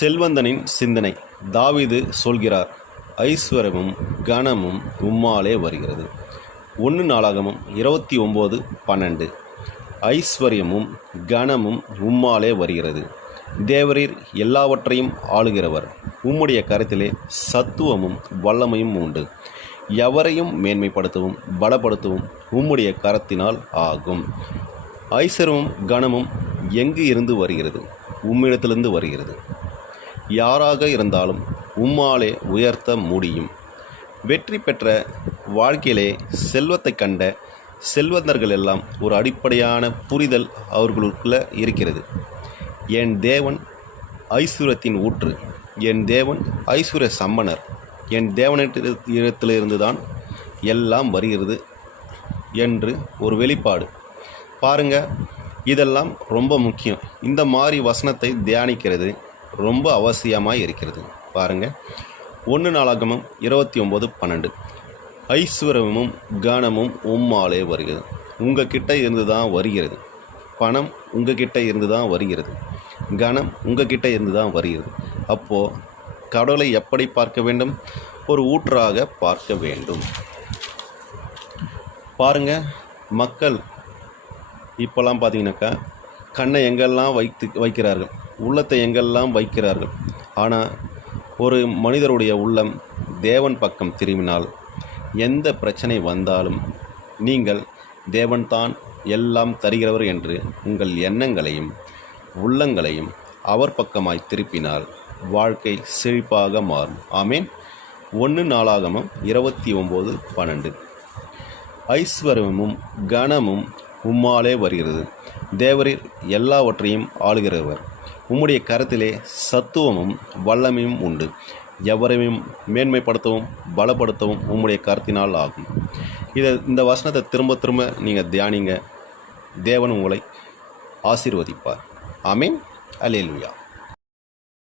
செல்வந்தனின் சிந்தனை. தாவிது சொல்கிறார் ஐஸ்வரமும் கனமும் உம்மாலே வருகிறது. ஒன்று நாளாகமும் இருபத்தி ஒம்பது பன்னெண்டு. ஐஸ்வர்யமும் கனமும் உம்மாலே வருகிறது. தேவரீர் எல்லாவற்றையும் ஆளுகிறவர். உம்முடைய கருத்திலே சத்துவமும் வல்லமையும் உண்டு. எவரையும் மேன்மைப்படுத்தவும் பலப்படுத்தவும் உம்முடைய கரத்தினால் ஆகும். ஐஸ்வரமும் கனமும் எங்கு இருந்து வருகிறது? உம்மிடத்திலிருந்து வருகிறது. யாராக இருந்தாலும் உம்மாலே உயர்த்த முடியும். வெற்றி பெற்ற வாழ்க்கையிலே செல்வத்தை கண்ட செல்வந்தர்கள் எல்லாம் ஒரு அடிப்படையான புரிதல் அவர்களுக்குள்ள இருக்கிறது. என் தேவன் ஐஸ்வர்யத்தின் ஊற்று என் தேவன் ஐஸ்வர்ய சம்மனர் என் தேவனிடத்திலிருந்து தான் எல்லாம் வருகிறது என்று ஒரு வெளிப்பாடு. பாருங்கள் இதெல்லாம் ரொம்ப முக்கியம். இந்த மாதிரி வசனத்தை தியானிக்கிறது ரொம்ப அவசியமாக இருக்கிறது. பாருங்க. ஒன்று நாளாகமும் இருபத்தி ஒம்பது பன்னெண்டு. ஐஸ்வர்யமும் கனமும் உம்மாலே வருகிறது. உங்கள் கிட்ட இருந்து தான் வருகிறது. பணம் உங்கள் கிட்ட இருந்து தான் வருகிறது. கனம் உங்கள் கிட்ட இருந்து தான் வருகிறது. அப்போது கடவுளை எப்படி பார்க்க வேண்டும்? ஒரு ஊற்றாக பார்க்க வேண்டும். பாருங்க மக்கள் இப்போல்லாம் பார்த்தீங்கன்னாக்கா கண்ணை எங்கெல்லாம் வைத்து வைக்கிறார்கள்? உள்ளத்தை எங்கெல்லாம் வைக்கிறார்கள்? ஆனால் ஒரு மனிதருடைய உள்ளம் தேவன் பக்கம் திரும்பினால் எந்த பிரச்சனை வந்தாலும் நீங்கள் தேவன்தான் எல்லாம் தருகிறவர் என்று உங்கள் எண்ணங்களையும் உள்ளங்களையும் அவர் பக்கமாய் திருப்பினால் வாழ்க்கை செழிப்பாக மாறும். ஆமேன். ஒன்று நாளாகமும் இருபத்தி ஒம்பது பன்னெண்டு. ஐஸ்வர்யமும் கனமும் உம்மாலே வருகிறது. தேவரீர் எல்லாவற்றையும் ஆளுகிறவர். உம்முடைய கரத்திலே சத்துவமும் வல்லமையும் உண்டு. எவரையும் மேன்மைப்படுத்தவும் பலப்படுத்தவும் உம்முடைய கருத்தினால் ஆகும். இதை இந்த வசனத்தை திரும்ப திரும்ப நீங்கள் தியானிங்க. தேவன் உங்களை ஆசீர்வதிப்பார். அமீன் அலேலுயா